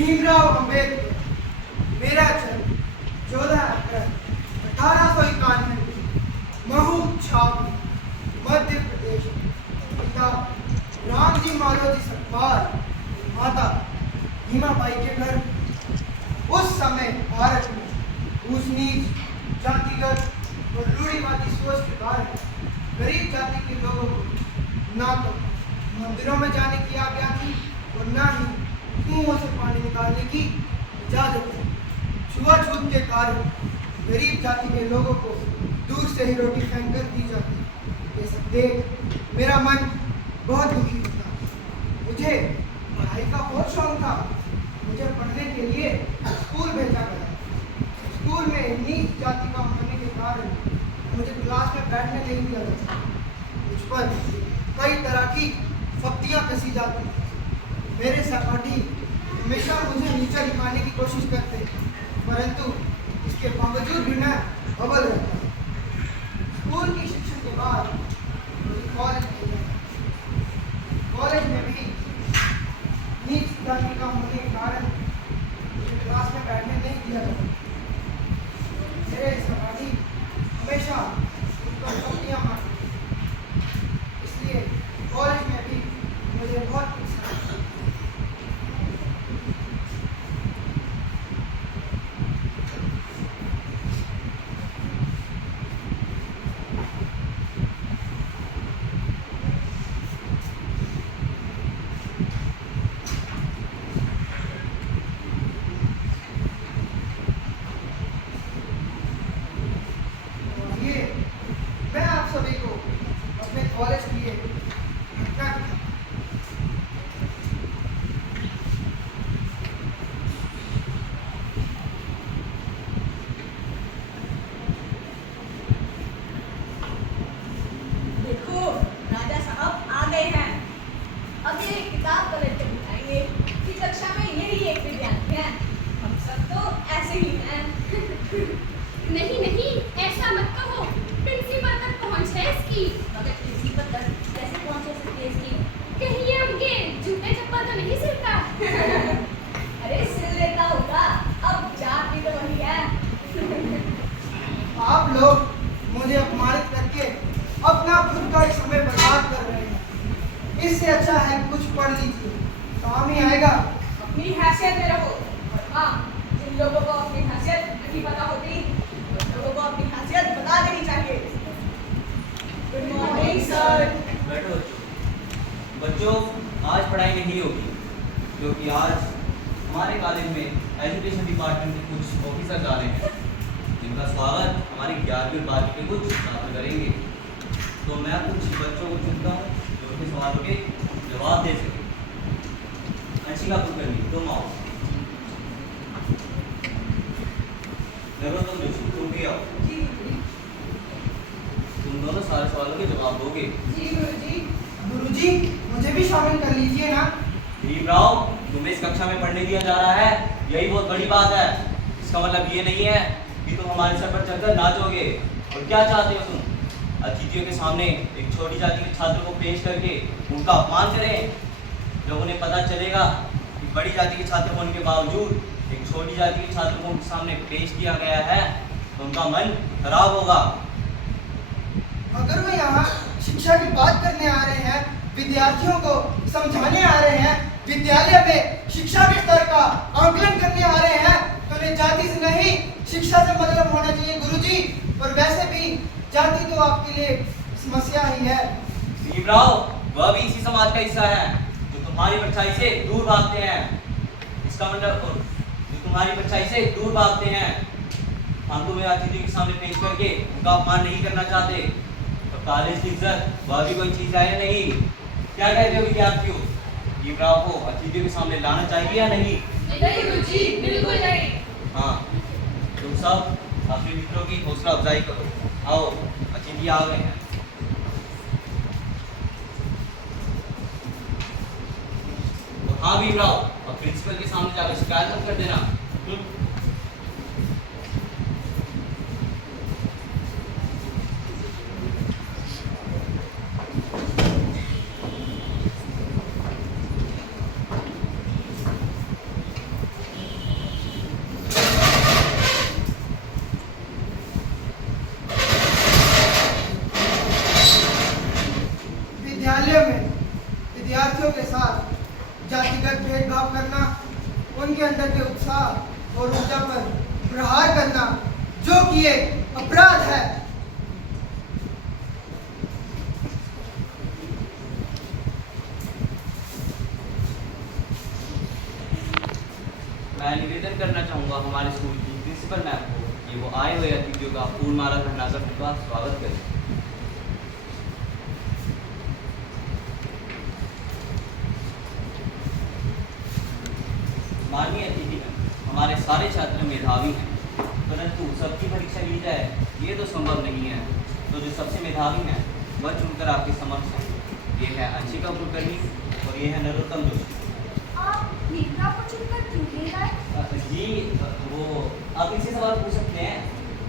भीमराव अंबेडकर, मेरा जन्म 14 अप्रैल 1891 महू छावनी मध्य प्रदेश में। पिता रामजी मालोजी सरकार, माता भीमाबाई के घर। उस समय भारत में ऊंच नीच, जातिगत और रूढ़िवादी सोच के कारण गरीब जाति के लोगों को ना तो मंदिरों में जाने की आज्ञा थी और ना ही कुओं से पानी निकालने की इजाजत थी। छुआछूत के कारण गरीब जाति के लोगों को दूर से ही रोटी फेंक कर दी जाती। ये सब देख मेरा मन बहुत दुखी होता। मुझे पढ़ाई का बहुत शौक था। मुझे पढ़ने के लिए स्कूल भेजा गया। स्कूल में नीच जाति का होने के कारण मुझे क्लास में बैठने नहीं दिया जाता। मुझ पर कई तरह की फप्तियां कसी जाती। मेरे सहपाठी हमेशा मुझे नीचा दिखाने की कोशिश करते, परंतु इसके बावजूद भी मैं अव्वल रहता। स्कूल की शिक्षा के बाद मुझे कॉलेज भेजा। कॉलेज में भी नीच जाति का होने के कारण मुझे क्लास में बैठने नहीं दिया जाता। मेरे सहपाठी हमेशा उन पर फप्तियां मारते, इसलिए कॉलेज में भी मुझे बहुत सभी को अपने कॉलेज के लिए घटना दिखा। देखो राजा साहब आ गए हैं। अब ये किताब पलट के दिखाएंगे कि कक्षा में यही एक विद्यार्थी है। हम सब तो ऐसे ही हैं। नहीं नहीं, ऐसा मत कहो। प्रिंसिपल तक पहुंच है इसकी। मगर प्रिंसिपल तक कैसे पहुंचे सकते इसकी? कहीं ये उनके जूते चप्पल तो नहीं सिलता? अरे सिल लेता होगा, अब जाति तो वही है। आप लोग मुझे अपमानित करके अपना खुद का ही समय बर्बाद कर रहे हैं। इससे अच्छा है कुछ पढ़ लीजिए, काम ही आएगा। अपनी हैसियत में रहो। और हाँ, जिन लोगों को अपनी हैसियत नहीं पता होती, उन लोगों को अपनी हैसियत बता देनी चाहिए। Good morning sir. बैठो बच्चों, आज पढ़ाई नहीं होगी क्योंकि आज हमारे कॉलेज में एजुकेशन डिपार्टमेंट के कुछ ऑफिसर आ रहे हैं, जिनका स्वागत हमारी 11वीं और 12वीं के कुछ छात्र करेंगे। तो मैं कुछ बच्चों को चुनता हूँ जो उनके सवालों के जवाब दे सके। अंशिका कुलकर्णी, तुम आओ। नरोत्तम जोशी, तुम भी आओ। जी तुम दोनों सारे सवालों के जवाब दोगे। गुरुजी। गुरुजी, मुझे भी शामिल कर लीजिए ना। भीमराव, तुम्हें इस कक्षा में पढ़ने दिया जा रहा है, यही बहुत बड़ी बात है। इसका मतलब ये नहीं है कि तुम हमारे सर पर चढ़कर नाचोगे। और क्या चाहते हो तुम? अतिथियों के सामने एक छोटी जाति के छात्र को पेश करके उनका अपमान करें? जब उन्हें पता चलेगा कि बड़ी जाति के छात्र होने के बावजूद एक छोटी जाति के छात्र को उनके सामने पेश किया गया है, तो उनका मन खराब होगा। अगर वे यहाँ शिक्षा की बात करने आ रहे हैं, विद्यार्थियों को समझाने आ रहे हैं, विद्यालय में शिक्षा के स्तर का आकलन करने आ रहे हैं, तो उन्हें जाति से नहीं शिक्षा से मतलब होना चाहिए गुरुजी। और वैसे भी जाति तो आपके लिए समस्या ही है। भीमराव, वह भी इसी समाज का हिस्सा है जो तुम्हारी परछाई से दूर भागते हैं। इसका मतलब जो तुम्हारी परछाई से दूर भागते हैं। हम तुम्हें अतिथि के सामने पेश करके उनका अपमान नहीं करना चाहते। और कॉलेज की इज्जत वह भी कोई चीज है या नहीं? क्या कहते हो विद्यार्थियों? भीमराव को अतिथियों के सामने लाना चाहिए या नहीं? नहीं गुरुजी, बिल्कुल नहीं। हाँ, तुम सब अपने मित्रों की हौसला अफजाई करो। आओ, अतिथि आ गए हैं। तो हाँ भीमराव, अब प्रिंसिपल के सामने जाकर शिकायत मत कर देना। भेदभाव करना, उनके अंदर के उत्साह और ऊर्जा पर प्रहार करना, जो कि एक अपराध है। मैं निवेदन करना चाहूँगा हमारे स्कूल की प्रिंसिपल मैम को कि वो आए हुए अतिथियों का फूल माला पहनाकर उनका स्वागत करें। माननीय अतिथि मैम, हमारे सारे छात्र मेधावी हैं, परंतु सबकी परीक्षा ली जाए ये तो संभव नहीं है। तो जो सबसे मेधावी हैं वह चुनकर आपके समक्ष हैं। ये है अंशिका कुलकर्णी और ये है नरोत्तम जोशी। आप नेत्रा को चुनकर क्यों ले आए? जी वो आप इनसे सवाल पूछ सकते हैं।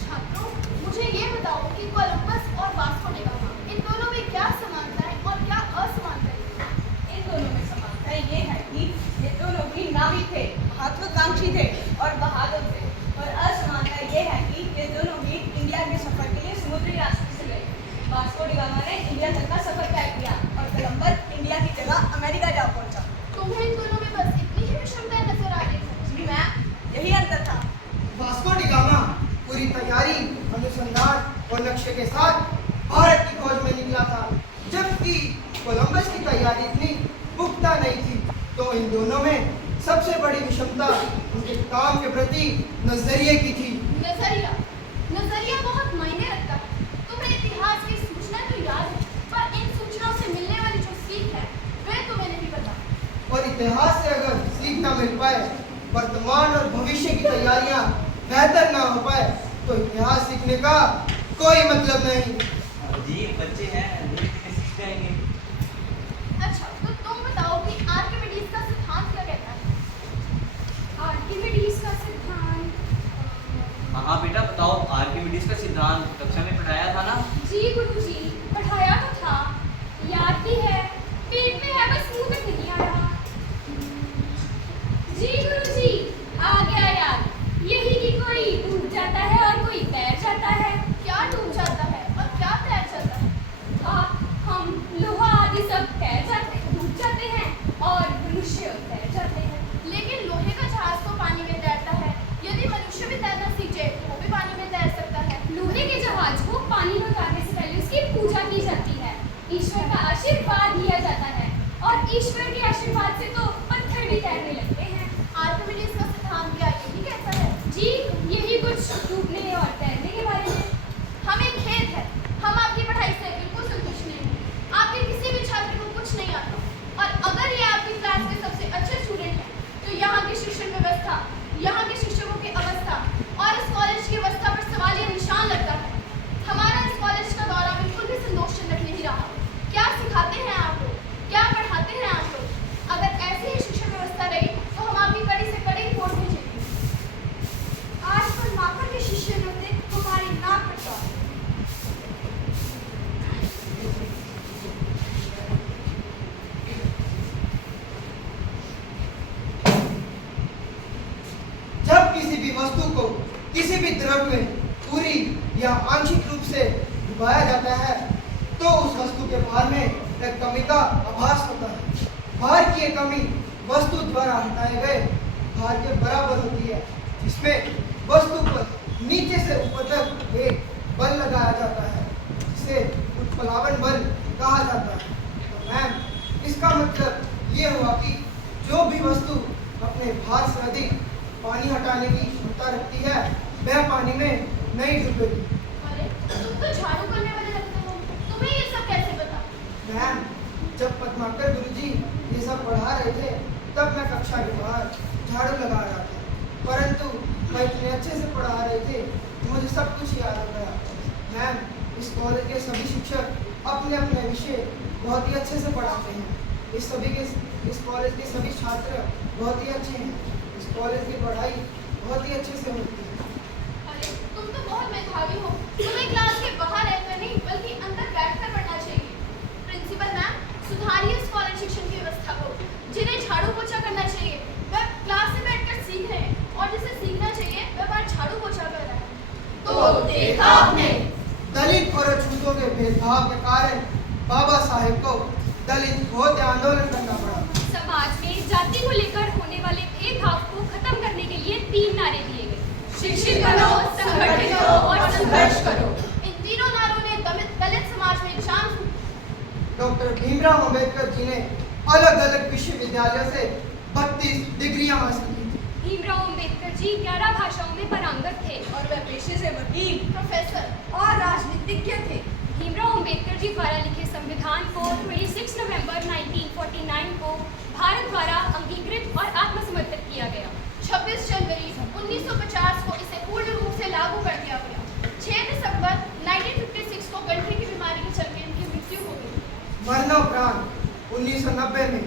छात्रों, मुझे ये बताओ कि कोलंबस और वास्को डी गामा इन दोनों में क्या समानता है और क्या असमानता है? इन दोनों में समानता ये है कि ये दोनों भी नाविक थे, महत्वाकांक्षी थे और बहादुर थे। और असमानता ये है कि ये दोनों भी इंडिया के सफर के लिए समुद्री रास्ते से गए। वास्को डी गामा ने इंडिया तक का सफर तय किया और कोलंबस इंडिया की जगह अमेरिका जा पहुंचा। तुम्हें इन दोनों में बस इतनी ही विषमता नजर आ रही है? जी मैम, यही अंतर था। वास्को डी गामा पूरी तैयारी, अनुसंधान और नक्शे के साथ भारत की खोज में निकला था, जबकि कोलंबस की तैयारी इतनी पुख्ता नहीं थी। तो इन दोनों में सबसे बड़ी विषमता उनके काम के प्रति नजरिए की थी। नजरिया बहुत मायने रखता है। तुम्हें इतिहास की सूचना तो याद है, पर इन सूचनाओं से मिलने वाली जो सीख है वह तुम्हें नहीं पता। और इतिहास से अगर सीख ना मिल पाए, वर्तमान और भविष्य की तैयारियां बेहतर ना हो पाए, तो इतिहास सीखने का कोई मतलब नहीं। जी बच्चे हैं, धीरे धीरे सीख जाएंगे। अच्छा, तो तुम बताओ कि आर्किमिडीज का सिद्धांत क्या कहता है? आर्किमिडीज का सिद्धांत? हाँ बेटा बताओ, आर्किमिडीज का सिद्धांत कक्षा में पढ़ाया था ना? जी गुरुजी, पढ़ाया तो था, याद भी है, पेट में है बस मुंह तक नहीं आ रहा। जी गुरुजी, आ गया याद। यही कि कोई डूब जाता है और कोई तैर जाता है। क्या डूब जाता है और क्या तैर जाता है? हम लोहा आदि सब डूब जाते हैं और मनुष्य तैर जाते हैं। लेकिन लोहे का जहाज तो पानी में तैरता है। यदि मनुष्य भी तैरना सीख जाए तो वो भी पानी में तैर सकता है। लोहे के जहाज को पानी में उतारने से पहले उसकी पूजा की जाती है, ईश्वर का आशीर्वाद लिया जाता है, और ईश्वर के आशीर्वाद से तो पत्थर भी तैरने लगते हैं। आर्किमिडीज का सिद्धांत क्या यही कहता है? जी, यही कुछ डूबने और तैरने के बारे में। हमें खेद है, हम आपकी पढ़ाई से बिल्कुल संतुष्ट नहीं हैं। आपके किसी भी छात्र को कुछ नहीं आता, और अगर ये आपकी क्लास के सबसे अच्छे स्टूडेंट हैं, तो यहाँ की शिक्षण व्यवस्था, यहाँ के शिक्षकों की अवस्था और इस कॉलेज की अवस्था पर सवालिया निशान लगता है। हमारा इस कॉलेज का दौरा बिल्कुल भी संतोषजनक नहीं रहा। क्या सिखाते हैं आप लोग? क्या पढ़ाते हैं आप लोग? अगर ऐसी ही शिक्षण व्यवस्था रही तो हम आपकी कड़ी से कड़ी रिपोर्ट भेजेंगे। आजकल माखन के शिष्य होते हमारी नाक कटवा। जब किसी भी वस्तु को किसी भी द्रव में पूरी या आंशिक रूप से डुबाया जाता है, तो उस वस्तु के भार में एक कमी का आभास होता है। भार की ये कमी वस्तु द्वारा हटाए गए भार के बराबर होती है, जिसमें वस्तु पर नीचे से ऊपर तक एक बल लगाया जाता है, जिसे उत्प्लावन बल कहा जाता है। तो मैम, इसका मतलब ये हुआ कि जो भी वस्तु अपने भार से अधिक पानी हटाने की क्षमता रखती है, वह पानी में नहीं डूबेगी। अरे, तुम तो झाड़ू करने वाले लगते हो, तुम्हें ये सब कैसे पता? मैम, जब पद्माकर गुरुजी ये सब पढ़ा रहे थे, तब मैं कक्षा के बाहर झाड़ू लगा रहा था, परंतु वह इतने अच्छे से पढ़ा रहे थे कि मुझे सब कुछ याद हो गया। मैम, इस कॉलेज के सभी शिक्षक अपने अपने विषय बहुत ही अच्छे से पढ़ाते हैं। इस कॉलेज के सभी छात्र बहुत ही अच्छे हैं। इस कॉलेज की पढ़ाई बहुत ही अच्छे से होती है। अरे, तुम तो बहुत मेधावी हो। तुम्हें क्लास के बाहर रहकर नहीं बल्कि अंदर बैठकर पढ़ना चाहिए। प्रिंसिपल मैम, सुधारिए इस कॉलेज शिक्षण की व्यवस्था को। जिन्हें झाड़ू पोछा करना चाहिए वह क्लास में बैठकर सीख रहे हैं, और जिसे सीखना चाहिए वह बाहर झाड़ू पोछा कर रहा है। तो देखा आपने, दलित और अछूतों के भेदभाव के कारण बाबा साहेब को दलित बहुत आंदोलन करना पड़ा। समाज में जाति को लेकर शिक्षित बनो, संगठित हो और संघर्ष करो। इन तीनों नारों ने दलित समाज में एक शान डॉक्टर भीमराव अंबेडकर जी ने अलग अलग विश्वविद्यालयों से 32 डिग्रियां हासिल की थी। भीमराव अंबेडकर जी 11 भाषाओं में पारंगत थे और वह पेशे से वकील, प्रोफेसर और राजनीतिज्ञ थे। भीमराव अंबेडकर जी द्वारा लिखे संविधान को 26 नवंबर 1949 को भारत द्वारा अंगीकृत और आत्मसमर्पित किया गया। 26 जनवरी 1950 को इसे पूर्ण रूप से लागू कर दिया गया। 6 दिसंबर 1956 को गठरी की बीमारी के चलते इनकी मृत्यु हो गई। मरणोपरांत 1990 में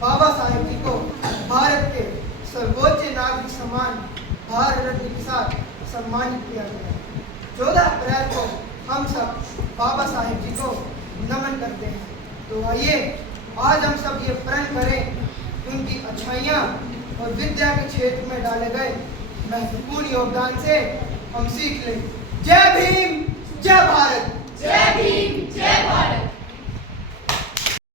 बाबा साहेब जी को भारत के सर्वोच्च नागरिक सम्मान भारत रत्न के साथ सम्मानित किया गया। 14 अप्रैल को हम सब बाबा साहेब जी को नमन करते हैं। तो आइए आज हम सब ये प्रण करें कि उनकी अच्छाइयाँ और विद्या के क्षेत्र में डाले गए महत्वपूर्ण योगदान से हम सीख लें। जय भीम, जय भारत। जय भीम, जय भारत।